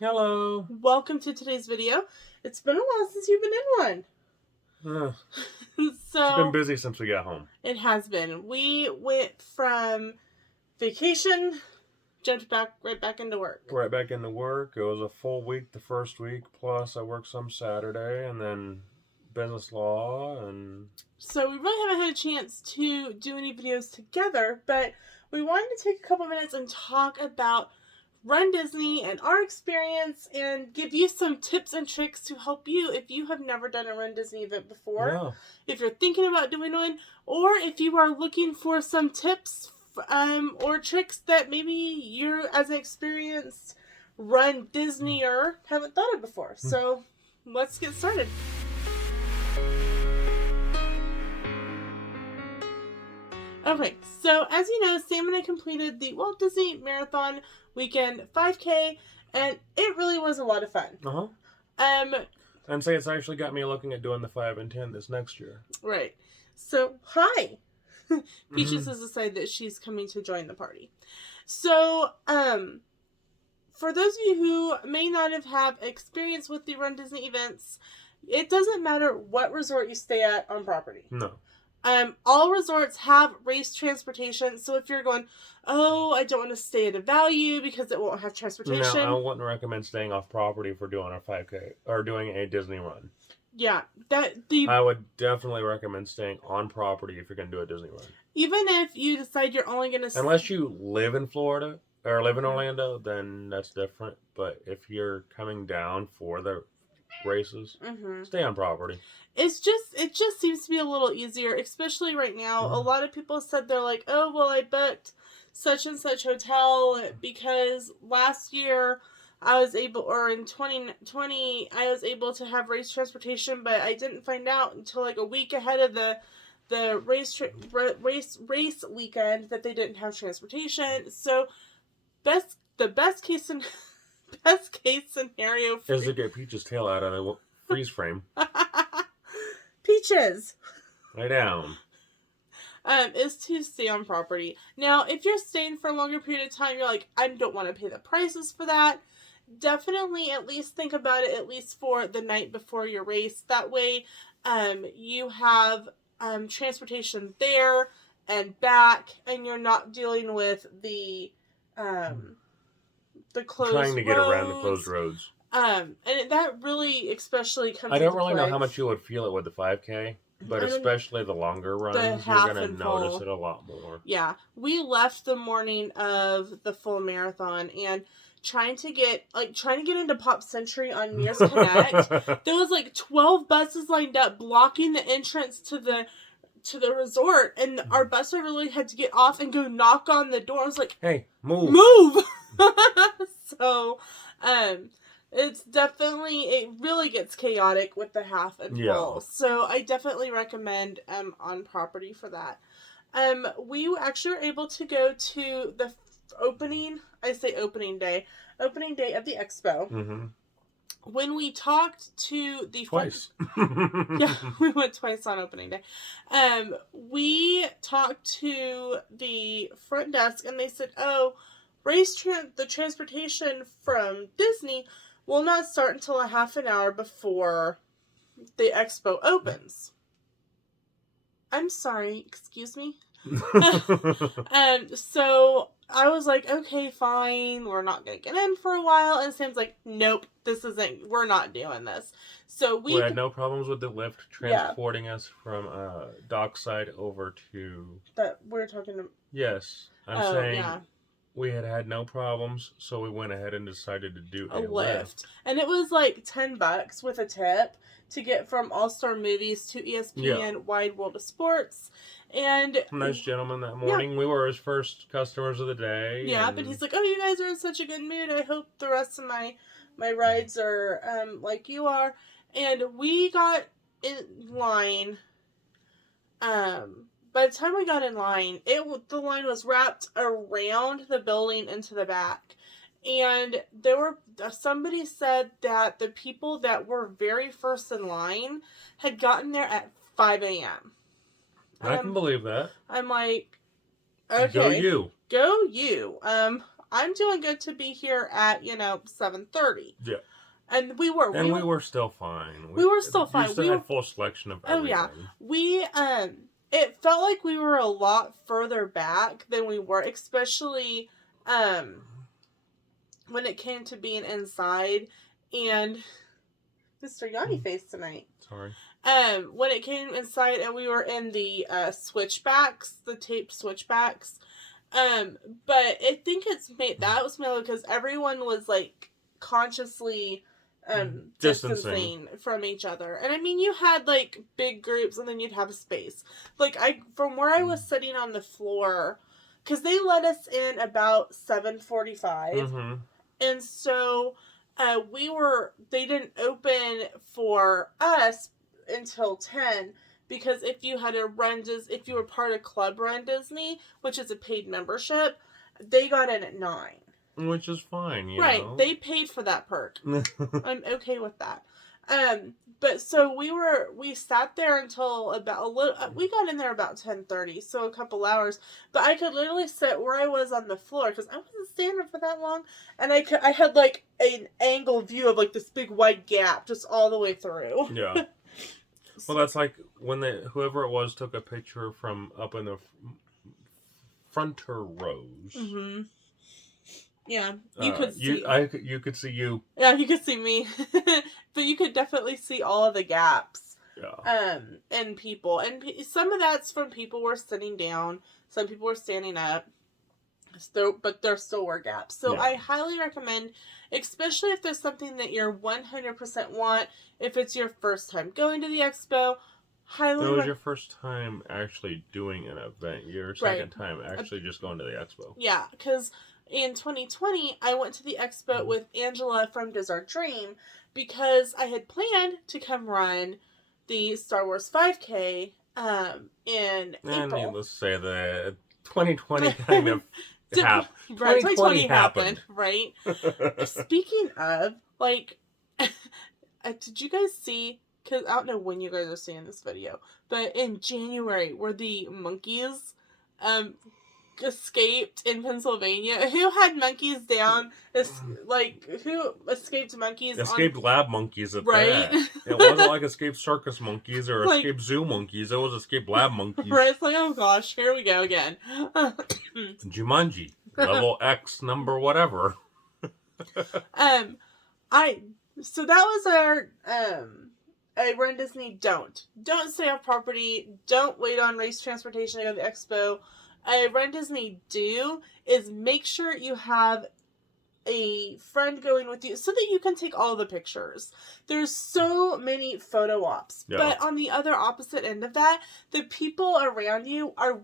Hello. Welcome to today's video. It's been a while since you've been in one. It's been busy since we got home. It has been. We went from vacation, jumped right back into work. Right back into work. It was a full week the first week, plus I worked some Saturday, and then business law, and... So we really haven't had a chance to do any videos together, but we wanted to take a couple minutes and talk about RunDisney and our experience and give you some tips and tricks to help you if you have never done a RunDisney event before. Yeah. If you're thinking about doing one, or if you are looking for some tips or tricks that maybe you're, as an experienced RunDisneyer, haven't thought of before. So let's get started. Okay, so as you know, Sam and I completed the Walt Disney Marathon Weekend 5K, and it really was a lot of fun. And say it's actually got me looking at doing the 5 and 10 this next year. Right. So, hi. Peaches has decided that she's coming to join the party. So, for those of you who may not have experience with the RunDisney events, it doesn't matter what resort you stay at on property. No. All resorts have race transportation, so if you're going, oh, I don't want to stay at a value because it won't have transportation. No, I wouldn't recommend staying off property for doing a 5K or doing a Disney run. Yeah, I would definitely recommend staying on property if you're going to do a Disney run. Even if you decide you're only going to... Unless you live in Florida or live in Orlando, then that's different. But if you're coming down for the races, stay on property. It just seems to be a little easier, especially right now. A lot of people said they're like, oh, well, I booked such and such hotel because last year I was able, or in 2020, I was able to have race transportation, but I didn't find out until like a week ahead of the race weekend that they didn't have transportation. So the best case scenario is to get Peach's tail out of the freeze frame. Peaches, lay down. Is to stay on property. Now, if you're staying for a longer period of time, you're like, I don't want to pay the prices for that. Definitely at least think about it at least for the night before your race. That way, you have transportation there and back, and you're not dealing with the closed trying to get around the closed roads. And that really especially comes I don't really know how much you would feel it with the 5K, but especially the longer runs, you're going to notice it a lot more. Yeah. We left the morning of the full marathon, and trying to get into Pop Century on Mears Connect, there was like 12 buses lined up blocking the entrance to the resort, and our bus driver really had to get off and go knock on the door. I was like, hey, move. So, it really gets chaotic with the half and full. So I definitely recommend on property for that. We actually were able to go to the opening day of the expo. When we talked to the twice. Yeah, we went twice on opening day. We talked to the front desk, and they said, oh, the transportation from Disney will not start until a half an hour before the expo opens. I'm sorry, excuse me? So I was like, okay, fine, we're not going to get in for a while. And Sam's like, nope, we're not doing this. So we had no problems with the lift transporting us from dockside over to... That we're talking to... Yes, I'm saying... Yeah. We had no problems, so we went ahead and decided to do a lift. And it was like $10 with a tip to get from All-Star Movies to ESPN Wide World of Sports. And nice gentleman that morning. We were his first customers of the day. Yeah, but he's like, oh, you guys are in such a good mood. I hope the rest of my rides are like you are. And we got in line. By the time we got in line, the line was wrapped around the building into the back. And somebody said that the people that were very first in line had gotten there at 5 a.m. I can believe that. I'm like, okay. Go you. Go you. I'm doing good to be here at 7:30. Yeah. And we were. And we were still fine. We were still fine. You still had full selection of everything. Oh, yeah. We, it felt like we were a lot further back than we were, especially, when it came to being inside. And Mr. Yanni face tonight. Sorry. When it came inside and we were in the switchbacks, the taped switchbacks. But I think that was mainly because everyone was like consciously distancing from each other. And I mean, you had like big groups and then you'd have a space. Like from where I was sitting on the floor, because they let us in about 7:45. Mm-hmm. And so they didn't open for us until 10, because if you were part of Club RunDisney, which is a paid membership, they got in at 9. Which is fine, you right, know. they paid for that perk. I'm okay with that. But so we sat there until we got in there about 10:30, so a couple hours. But I could literally sit where I was on the floor, because I wasn't standing for that long, and I had like an angle view of like this big wide gap just all the way through. Yeah. Well, that's like when whoever it was took a picture from up in the fronter rows. Mm-hmm. Yeah, you could see. You could see you. Yeah, you could see me, but you could definitely see all of the gaps. Yeah. In people, and some of that's from people were sitting down, some people were standing up. But there still were gaps. So yeah. I highly recommend, especially if there's something that you're 100% want. If it's your first time going to the expo, It was your first time actually doing an event. Your second time actually just going to the expo. Yeah, because in 2020, I went to the expo with Angela from Does Our Dream, because I had planned to come run the Star Wars 5K in April. And needless to say that 2020 kind of right, 2020 happened. Right? Speaking of, like, did you guys see, because I don't know when you guys are seeing this video, but in January, where the monkeys escaped in Pennsylvania? Who had monkeys down? Who escaped monkeys? Escaped lab monkeys at right? that. It wasn't like escaped circus monkeys or escaped zoo monkeys. It was escaped lab monkeys. Right? It's like, oh gosh, here we go again. Jumanji, level X number whatever. So that was our a RunDisney don't stay off property. Don't wait on race transportation to go to the expo. A RunDisney do is make sure you have a friend going with you so that you can take all the pictures. There's so many photo ops. Yeah. But on the other opposite end of that, the people around you are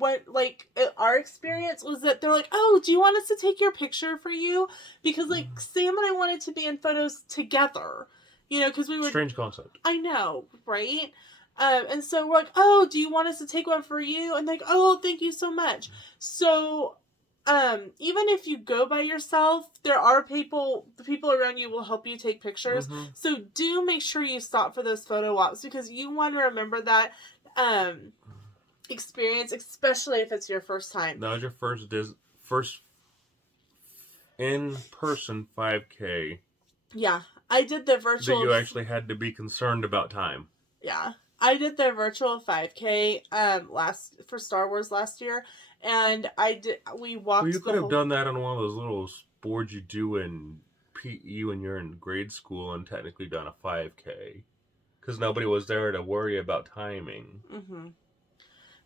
our experience was that they're like, oh, do you want us to take your picture for you? Because Sam and I wanted to be in photos together. Because we were... Strange concept. I know, right? And so we're like, oh, do you want us to take one for you? And oh, thank you so much. So, even if you go by yourself, the people around you will help you take pictures. Mm-hmm. So do make sure you stop for those photo ops, because you want to remember that, experience, especially if it's your first time. That was your first in-person 5K. Yeah. I did the virtual... That you actually had to be concerned about time. Yeah. I did the virtual 5K for Star Wars last year, and we walked. Well, you could have done that on one of those little boards you do in PE when you're in grade school, and technically done a 5K, because nobody was there to worry about timing. Mm-hmm.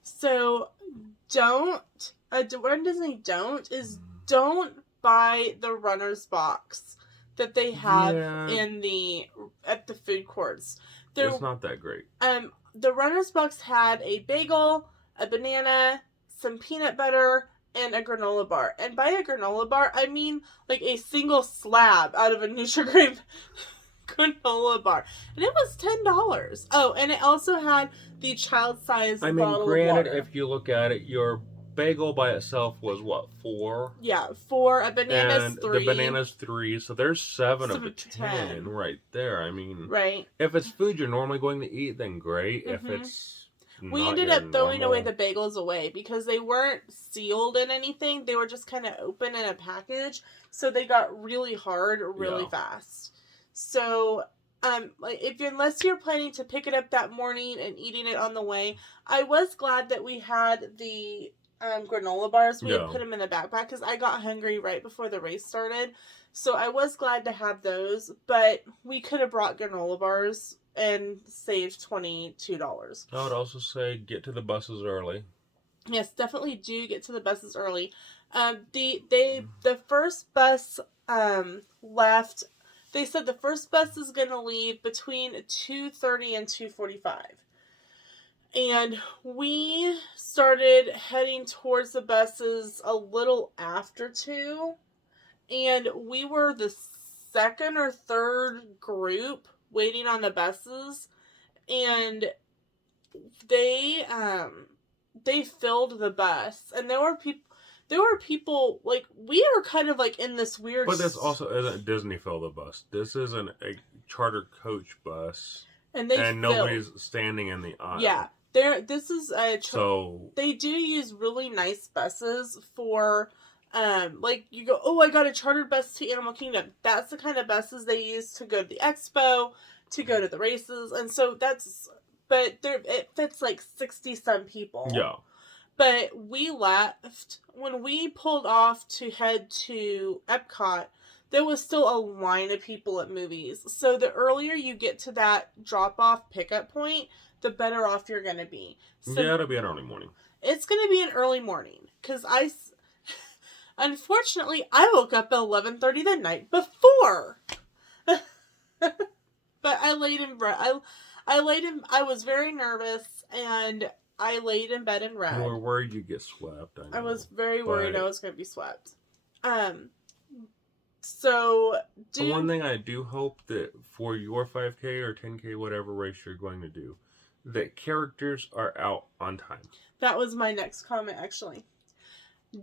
So RunDisney don't buy the runner's box that they have at the food courts. It's not that great. The runner's box had a bagel, a banana, some peanut butter, and a granola bar. And by a granola bar, I mean a single slab out of a Nutri-Grain granola bar. And it was $10. Oh, and it also had the child-sized bottle of water. Granted, if you look at it, your bagel by itself was what, 4? Yeah, 4. A banana's and 3. The banana's 3, so there's 7 of the 10 right there. I mean, right. If it's food you're normally going to eat, then great. Mm-hmm. If it's We not ended your up throwing away normal. the bagels away because they weren't sealed in anything. They were just kind of open in a package. So they got really hard really fast. So, like unless you're planning to pick it up that morning and eating it on the way, I was glad that we had the granola bars. We had put them in the backpack because I got hungry right before the race started. So I was glad to have those, but we could have brought granola bars and saved $22. I would also say get to the buses early. Yes, definitely do get to the buses early. The first bus left. They said the first bus is going to leave between 2:30 and 2:45. And we started heading towards the buses a little after 2. And we were the second or third group waiting on the buses. And they filled the bus. And there were people, like, we are kind of like in this weird... But this also isn't Disney fill the bus. This is a charter coach bus. And nobody's standing in the aisle. Yeah. This is so they do use really nice buses for like you go, oh, I got a chartered bus to Animal Kingdom. That's the kind of buses they use to go to the expo, to go to the races, and so it fits like 60 some people. Yeah. But we left when we pulled off to head to Epcot. There was still a line of people at movies. So the earlier you get to that drop-off pickup point, the better off you're going to be. So yeah, it'll be an early morning. It's going to be an early morning. Because unfortunately, I woke up at 11:30 the night before. But I laid in I was very nervous, and I laid in bed and read. You were worried you'd get swept. I was very worried I was going to be swept. So, one thing I do hope that for your 5K or 10K, whatever race you're going to do, that characters are out on time. That was my next comment, actually.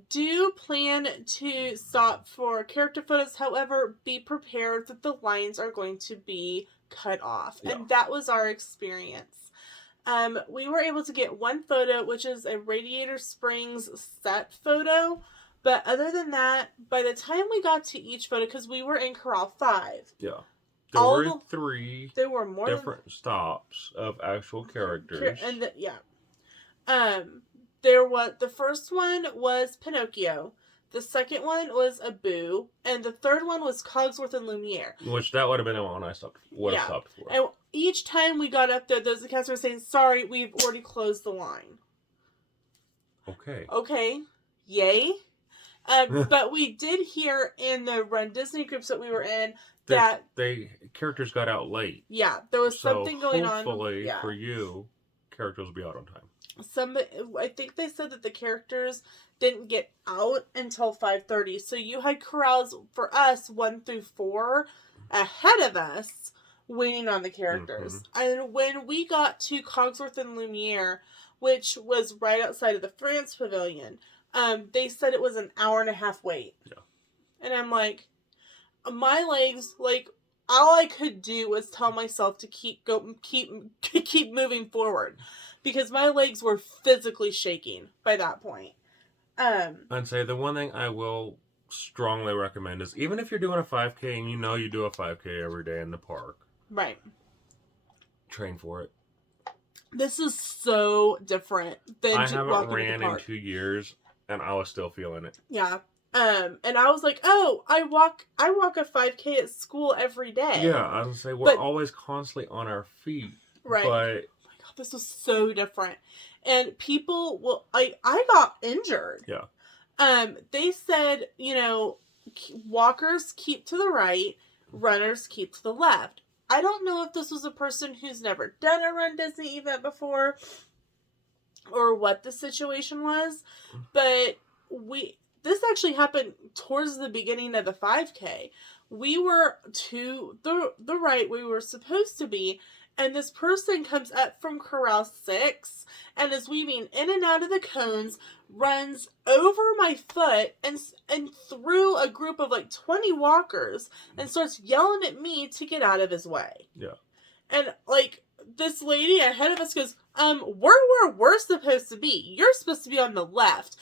Do plan to stop for character photos. However, be prepared that the lines are going to be cut off. Yeah. And that was our experience. We were able to get one photo, which is a Radiator Springs set photo. But other than that, by the time we got to each photo, because we were in Corral 5. Yeah. There were 3 there were more different stops of actual characters. And the first one was Pinocchio. The second one was Abu. And the third one was Cogsworth and Lumiere. Which that would have been the one I stopped for. And each time we got up there, those accounts were saying, sorry, we've already closed the line. Okay. Yay. But we did hear in the RunDisney groups that we were in that characters got out late. Yeah, there was something going on. Hopefully for you, characters will be out on time. I think they said that the characters didn't get out until 5:30. So you had corrals for us 1 through 4 ahead of us, waiting on the characters. Mm-hmm. And when we got to Cogsworth and Lumiere, which was right outside of the France Pavilion, they said it was an hour and a half wait. Yeah. And I'm like, my legs, like, all I could do was tell myself to keep moving forward, because my legs were physically shaking by that point. I'd say the one thing I will strongly recommend is, even if you're doing a 5K and you know you do a 5K every day in the park, right? Train for it. This is so different than I haven't ran in 2 years. And I was still feeling it. Yeah. And I was like, oh, I walk a 5K at school every day. Yeah, I was going to say, we're always constantly on our feet. Right. But... oh my God, this was so different. And people I got injured. Yeah. They said, walkers keep to the right, runners keep to the left. I don't know if this was a person who's never done a RunDisney event before, or what the situation was, but this actually happened towards the beginning of the 5K. We were to the right where we were supposed to be, and this person comes up from Corral 6 and is weaving in and out of the cones, runs over my foot and through a group of like 20 walkers, and starts yelling at me to get out of his way. Yeah. And like, this lady ahead of us goes, where we're supposed to be. You're supposed to be on the left.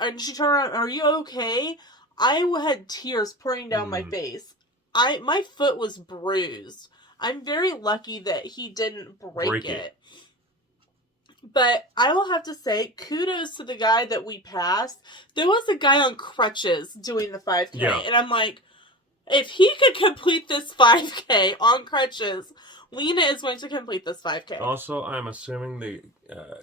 And she turned around, are you okay? I had tears pouring down my face. My foot was bruised. I'm very lucky that he didn't break it. But I will have to say, kudos to the guy that we passed. There was a guy on crutches doing the 5K. Yeah. And I'm like, if he could complete this 5K on crutches, Lena is going to complete this 5K. Also, I'm assuming the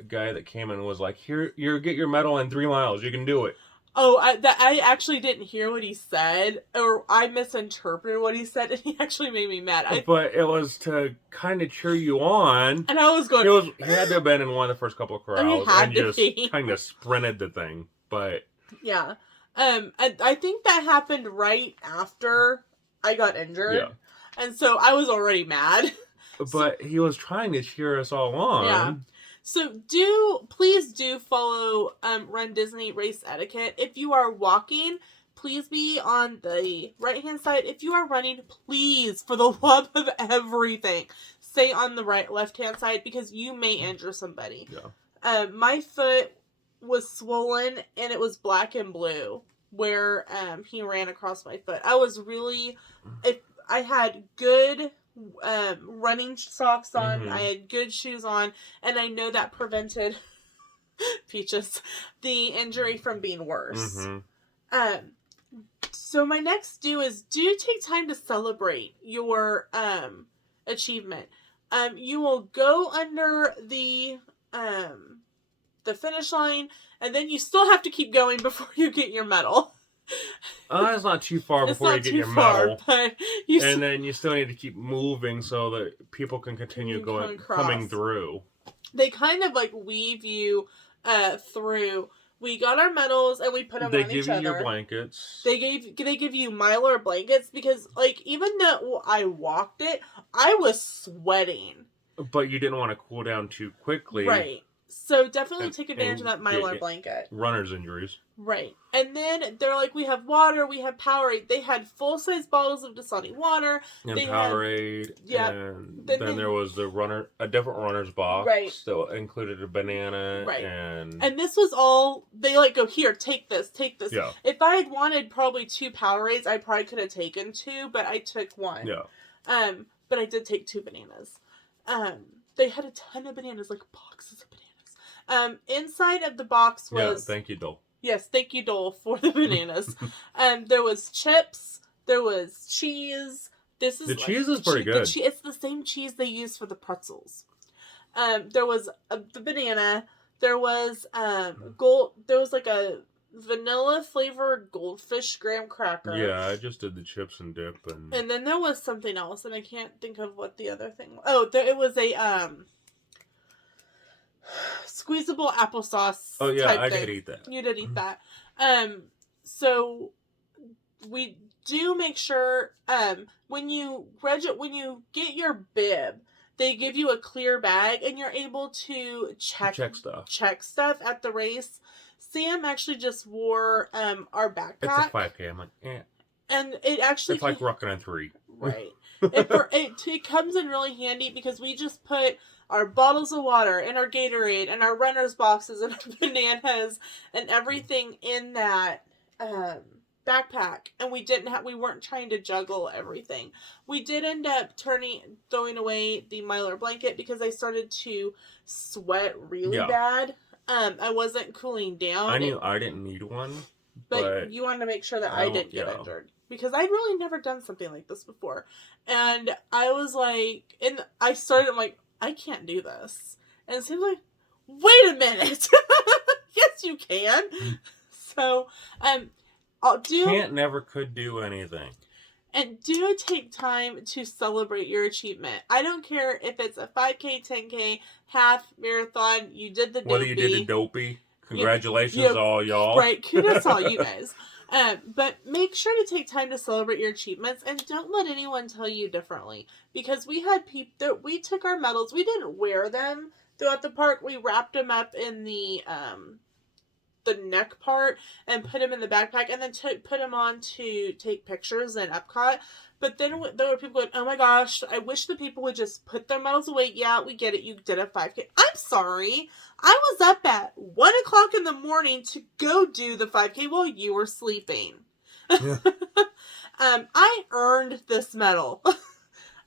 guy that came in was like, here, you get your medal in 3 miles. You can do it. Oh, I actually didn't hear what he said, or I misinterpreted what he said, and he actually made me mad. But it was to kind of cheer you on. And I was going... He had to have been in one of the first couple of crowds and just kind of sprinted the thing. But... Yeah. I think that happened right after I got injured. Yeah. And so I was already mad. But he was trying to cheer us all on. Yeah. So please do follow RunDisney race etiquette. If you are walking, please be on the right-hand side. If you are running, please, for the love of everything, stay on the left-hand side because you may injure somebody. Yeah. My foot was swollen and it was black and blue where he ran across my foot. I was really, I had good running socks on, I had good shoes on, and I know that prevented Peaches the injury from being worse. So my next is take time to celebrate your achievement. You will go under the finish line, and then you still have to keep going before you get your medal. It's not too far before you get your medal. But then you still need to keep moving so that people can continue coming through. They kind of like weave you through. We got our medals and we put them on each other. They give you your blankets. They give you Mylar blankets because, like, even though I walked it, I was sweating. But you didn't want to cool down too quickly. Right. So definitely take advantage of that Mylar blanket. Runner's injuries. Right. And then they're like, we have water, we have Powerade. They had full-size bottles of Dasani water. And Powerade. Yeah. And then there was a different runner's box. Right. That included a banana. Right. And this was all, they like go, here, take this. Yeah. If I had wanted probably 2 Powerades, I probably could have taken 2, but I took 1. Yeah. But I did take 2 bananas. They had a ton of bananas, like boxes of bananas. Inside of the box was... Yeah, thank you, Dole. Yes, thank you, Dole, for the bananas. There was chips. There was cheese. The cheese is pretty good. It's the same cheese they use for the pretzels. There was the banana. There was There was like a vanilla flavored goldfish graham cracker. Yeah, I just did the chips and dip, and then there was something else, and I can't think of what the other thing was. Oh, it was a squeezable applesauce. Oh yeah, I did eat that. You did eat that. So we do make sure when you get your bib, they give you a clear bag and you're able to check stuff at the race. Sam actually just wore our backpack. It's a 5K. I'm like, eh. And it's like rocking on 3. Right. It comes in really handy because we just put our bottles of water and our Gatorade and our runner's boxes and our bananas and everything in that backpack, and we weren't trying to juggle everything. We did end up throwing away the Mylar blanket because I started to sweat really bad. I wasn't cooling down. I knew I didn't need one, but you wanted to make sure that I didn't get injured. Because I'd really never done something like this before. And I was like, I'm like, I can't do this. And it seems like, wait a minute. Yes, you can. So, never could do anything. And do take time to celebrate your achievement. I don't care if it's a 5K, 10K, half, marathon, you did the dopey. Whether you did the dopey. Congratulations, all y'all. Right, kudos all you guys. But make sure to take time to celebrate your achievements and don't let anyone tell you differently. Because we had people, we took our medals, we didn't wear them throughout the park. We wrapped them up in the neck part and put them in the backpack and then put them on to take pictures in Epcot. But then there were people going, oh my gosh, I wish the people would just put their medals away. Yeah, we get it. You did a 5K. I'm sorry. I was up at 1 o'clock in the morning to go do the 5K while you were sleeping. Yeah. I earned this medal.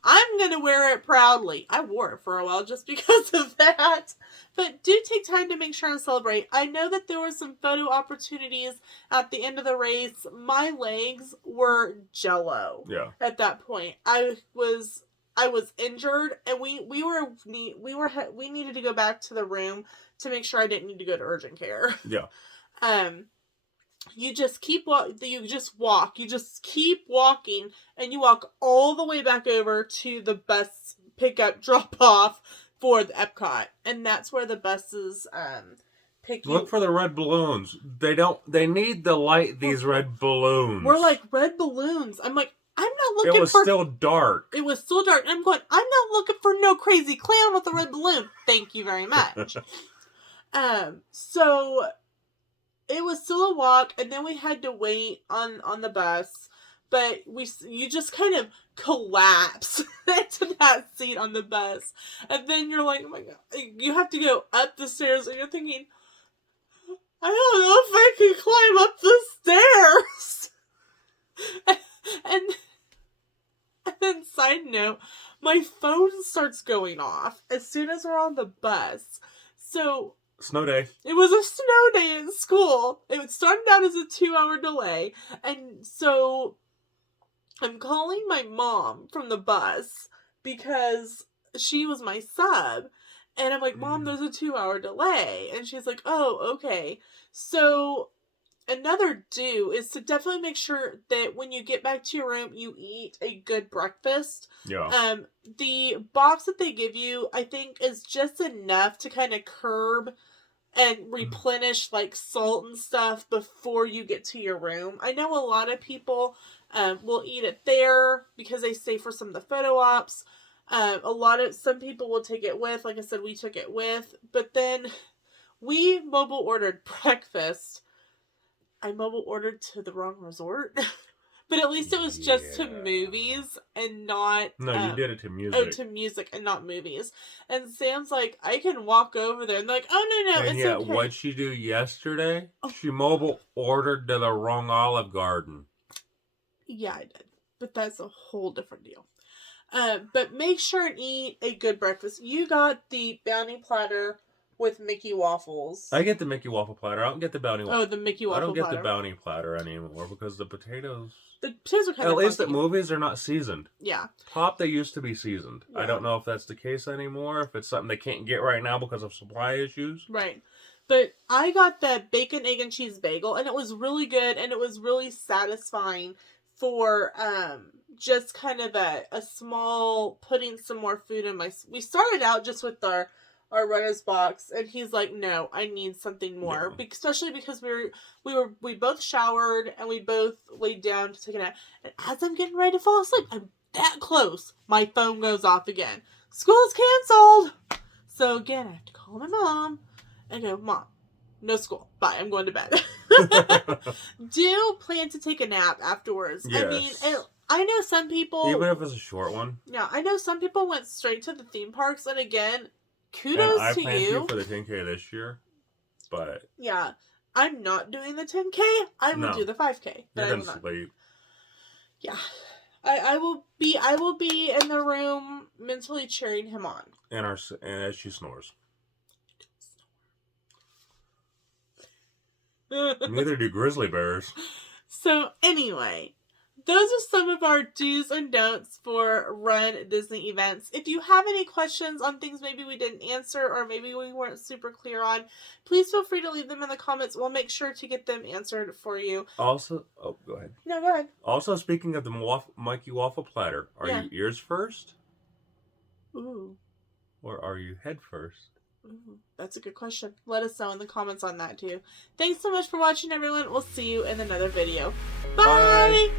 I'm going to wear it proudly. I wore it for a while just because of that. But do take time to make sure and celebrate. I know that there were some photo opportunities at the end of the race. My legs were jello. Yeah. At that point. I was injured, and we needed to go back to the room to make sure I didn't need to go to urgent care. Yeah. You just keep you just keep walking, and you walk all the way back over to the bus pickup drop off for the Epcot, and that's where the buses pick you. Look for the red balloons. They need to light these red balloons. We're like, red balloons. I'm like, I'm not looking for... It was still dark. It was still dark. I'm going, I'm not looking for no crazy clown with a red balloon. Thank you very much. So it was still a walk, and then we had to wait on the bus. But you just kind of collapse into that seat on the bus. And then you're like, oh my God. You have to go up the stairs, and you're thinking, I don't know if I can climb up the stairs. And then, side note, my phone starts going off as soon as we're on the bus. So... Snow day. It was a snow day at school. It started out as a 2-hour delay. And so I'm calling my mom from the bus because she was my sub. And I'm like, Mom, there's a 2-hour delay. And she's like, oh, okay. So another do is to definitely make sure that when you get back to your room, you eat a good breakfast. Yeah. The box that they give you, I think, is just enough to kind of curb and replenish like salt and stuff before you get to your room. I know a lot of people will eat it there because they stay for some of the photo ops. Some people will take it with. Like I said, we took it with. But then we mobile ordered breakfast. I mobile ordered to the wrong resort. But at least it was just to movies and not... No, you did it to music. Oh, to music and not movies. And Sam's like, I can walk over there. And they're like, oh, no, and it's yet, okay. what'd she do yesterday? Oh. She mobile ordered to the wrong Olive Garden. Yeah, I did. But that's a whole different deal. But make sure and eat a good breakfast. You got the bounty platter with Mickey waffles. I get the Mickey waffle platter. I don't get the bounty waffle. Oh, the Mickey waffle platter. I don't get the bounty platter anymore because the potatoes... The potatoes are kind of At least funky. at movies, they're not seasoned. Yeah. Pop, they used to be seasoned. Yeah. I don't know if that's the case anymore, if it's something they can't get right now because of supply issues. Right. But I got the bacon, egg, and cheese bagel, and it was really good, and it was really satisfying for just kind of a small, putting some more food in my... We started out just with our runner's box, and he's like, no, I need something more. Yeah. Especially because we both showered, and we both laid down to take a nap. And as I'm getting ready to fall asleep, I'm that close, my phone goes off again. School is canceled! So again, I have to call my mom and go, Mom, no school. Bye, I'm going to bed. Do plan to take a nap afterwards. Yes. I mean, I know some people... Even if it's a short one. Yeah, I know some people went straight to the theme parks, and again... Kudos and I to planned you. For the 10K this year, but yeah, I'm not doing the 10K. I will do the 5K. You're gonna sleep. Yeah, I will be in the room mentally cheering him on. And as she snores. Neither do grizzly bears. So anyway. Those are some of our do's and don'ts for Run Disney events. If you have any questions on things maybe we didn't answer or maybe we weren't super clear on, please feel free to leave them in the comments. We'll make sure to get them answered for you. Also, go ahead. No, go ahead. Also, speaking of the Mikey waffle platter, are you ears first? Ooh. Or are you head first? Ooh, that's a good question. Let us know in the comments on that too. Thanks so much for watching, everyone. We'll see you in another video. Bye! Bye.